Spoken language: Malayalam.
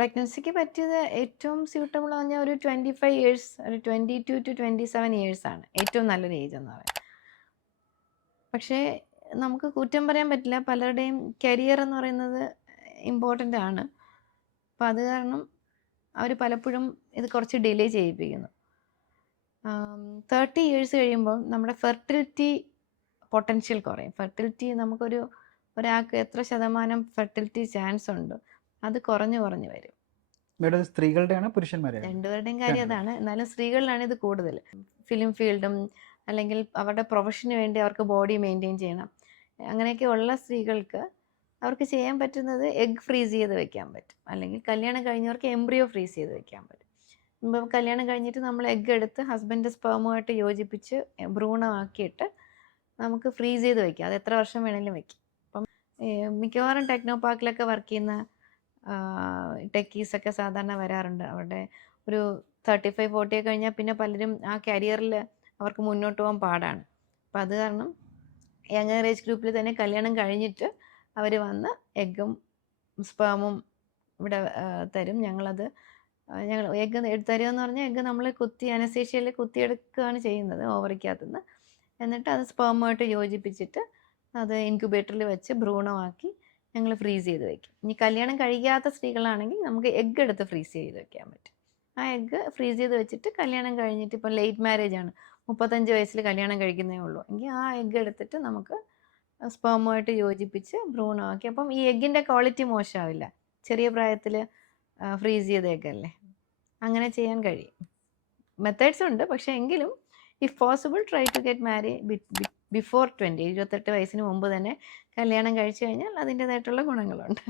പ്രഗ്നൻസിക്ക് പറ്റിയത് ഏറ്റവും സ്യൂട്ടബിൾ പറഞ്ഞാൽ ഒരു 25 ഇയേഴ്സ്, ഒരു 22 to 27 ഇയേഴ്സ് ആണ് ഏറ്റവും നല്ലൊരു ഏജ് എന്ന് പറയുന്നത്. പക്ഷേ നമുക്ക് കുറ്റം പറയാൻ പറ്റില്ല, പലരുടെയും കരിയർ എന്ന് പറയുന്നത് ഇമ്പോർട്ടൻ്റ് ആണ്. അപ്പം അത് കാരണം അവർ പലപ്പോഴും ഇത് കുറച്ച് ഡിലേ ചെയ്യിപ്പിക്കുന്നു. 30 ഇയേഴ്സ് കഴിയുമ്പോൾ നമ്മുടെ ഫെർട്ടിലിറ്റി പൊട്ടൻഷ്യൽ കുറയും. ഫെർട്ടിലിറ്റി ഒരാൾക്ക് എത്ര ശതമാനം ഫെർട്ടിലിറ്റി ചാൻസ് ഉണ്ട് അത് കുറഞ്ഞു വരും. മേഡം സ്ത്രീകളുടെയാണോ പുരുഷന്മാരെയാണോ? രണ്ടുപേരുടെയും കാര്യം അതാണ്. എന്നാലും സ്ത്രീകളിലാണ് ഇത് കൂടുതൽ. ഫിലിം ഫീൽഡും അല്ലെങ്കിൽ അവരുടെ പ്രൊഫഷന് വേണ്ടി അവർക്ക് ബോഡി മെയിൻറ്റെയിൻ ചെയ്യണം, അങ്ങനെയൊക്കെ ഉള്ള സ്ത്രീകൾക്ക് അവർക്ക് ചെയ്യാൻ പറ്റുന്നത് എഗ് ഫ്രീസ് ചെയ്ത് വെക്കാൻ പറ്റും. അല്ലെങ്കിൽ കല്യാണം കഴിഞ്ഞവർക്ക് എംബ്രിയോ ഫ്രീസ് ചെയ്ത് വെക്കാൻ പറ്റും. ഇപ്പം കല്യാണം കഴിഞ്ഞിട്ട് നമ്മൾ എഗ് എടുത്ത് ഹസ്ബൻഡ് സ്പേമുമായിട്ട് യോജിപ്പിച്ച് ഭ്രൂണമാക്കിയിട്ട് നമുക്ക് ഫ്രീസ് ചെയ്ത് വെക്കാം. അത് എത്ര വർഷം വേണമെങ്കിലും വെക്കാം. അപ്പം മിക്കവാറും ടെക്നോ പാർക്കിലൊക്കെ വർക്ക് ചെയ്യുന്ന ടെക്കീസൊക്കെ സാധാരണ വരാറുണ്ട്. അവരുടെ ഒരു 35-40 കഴിഞ്ഞാൽ പിന്നെ പലരും ആ കരിയറിൽ അവർക്ക് മുന്നോട്ട് പോകാൻ പാടാണ്. അപ്പം അത് കാരണം യങ്ങർ ഏജ് ഗ്രൂപ്പിൽ തന്നെ കല്യാണം കഴിഞ്ഞിട്ട് അവർ വന്ന് എഗ്ഗും സ്പേമും ഇവിടെ തരും. ഞങ്ങൾ എഗ്ഗ് തരുമെന്ന് പറഞ്ഞാൽ എഗ്ഗ് നമ്മൾ അനസ്തേഷ്യയിൽ കുത്തിയെടുക്കുകയാണ് ചെയ്യുന്നത് ഓവറിക്കകത്തുനിന്ന്. എന്നിട്ട് അത് സ്പേമുമായിട്ട് യോജിപ്പിച്ചിട്ട് അത് ഇൻക്യുബേറ്ററിൽ വെച്ച് ഭ്രൂണമാക്കി ഞങ്ങൾ ഫ്രീസ് ചെയ്ത് വെക്കും. ഇനി കല്യാണം കഴിക്കാത്ത സ്ത്രീകളാണെങ്കിൽ നമുക്ക് എഗ്ഗ് എടുത്ത് ഫ്രീസ് ചെയ്ത് വെക്കാൻ പറ്റും. ആ എഗ്ഗ് ഫ്രീസ് ചെയ്ത് വെച്ചിട്ട് കല്യാണം കഴിഞ്ഞിട്ട് ഇപ്പം ലേറ്റ് മാരേജ് ആണ്, 35 വയസ്സിൽ കല്യാണം കഴിക്കുന്നേ ഉള്ളൂ എങ്കിൽ ആ എഗ്ഗ് എടുത്തിട്ട് നമുക്ക് സ്പേമുമായിട്ട് യോജിപ്പിച്ച് ഭ്രൂണമാക്കി. അപ്പം ഈ എഗ്ഗിൻ്റെ ക്വാളിറ്റി മോശമാവില്ല, ചെറിയ പ്രായത്തിൽ ഫ്രീസ് ചെയ്ത എഗ്ഗല്ലേ. അങ്ങനെ ചെയ്യാൻ കഴിയും. മെത്തേഡ്സ് ഉണ്ട്, പക്ഷേ എങ്കിലും if possible try to get before 20, 28 വയസ്സിന് മുമ്പ് തന്നെ കല്യാണം കഴിച്ചു കഴിഞ്ഞാൽ അതിൻ്റെതായിട്ടുള്ള ഗുണങ്ങളുണ്ട്.